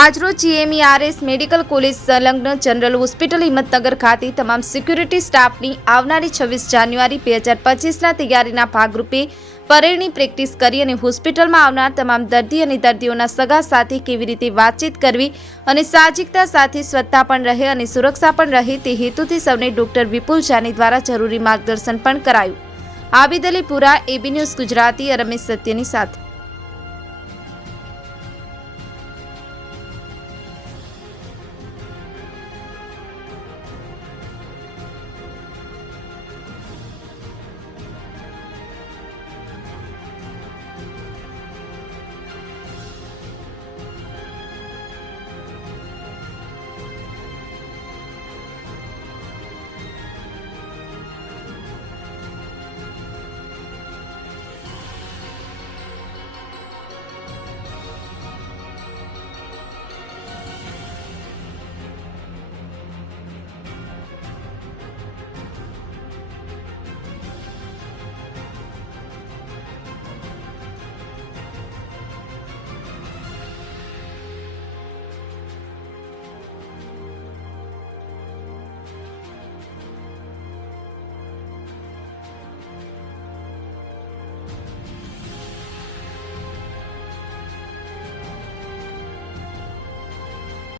આજરોજ GMERS medical college સંલગ્ન general hospital Himmatnagar ખાતે તમામ સિક્યુરિટી સ્ટાફની આવનારી 26 જાન્યુઆરી 2025ના તૈયારીના ભાગરૂપે પરેડની પ્રેક્ટિસ કરી અને હોસ્પિટલમાં આવનાર તમામ દર્દી અને દર્દીઓના સગા સાથે કેવી રીતે વાતચીત કરવી અને સાહજિકતા સાથે સ્વચ્છતા પણ રહે અને સુરક્ષા પણ રહે તે હેતુથી સૌને ડોક્ટર વિપુલ જાની દ્વારા જરૂરી માર્ગદર્શન પણ કરાયું। આબિદ અલી પુરા, AB ન્યૂઝ ગુજરાતી, રમેશ સત્યની સાથે।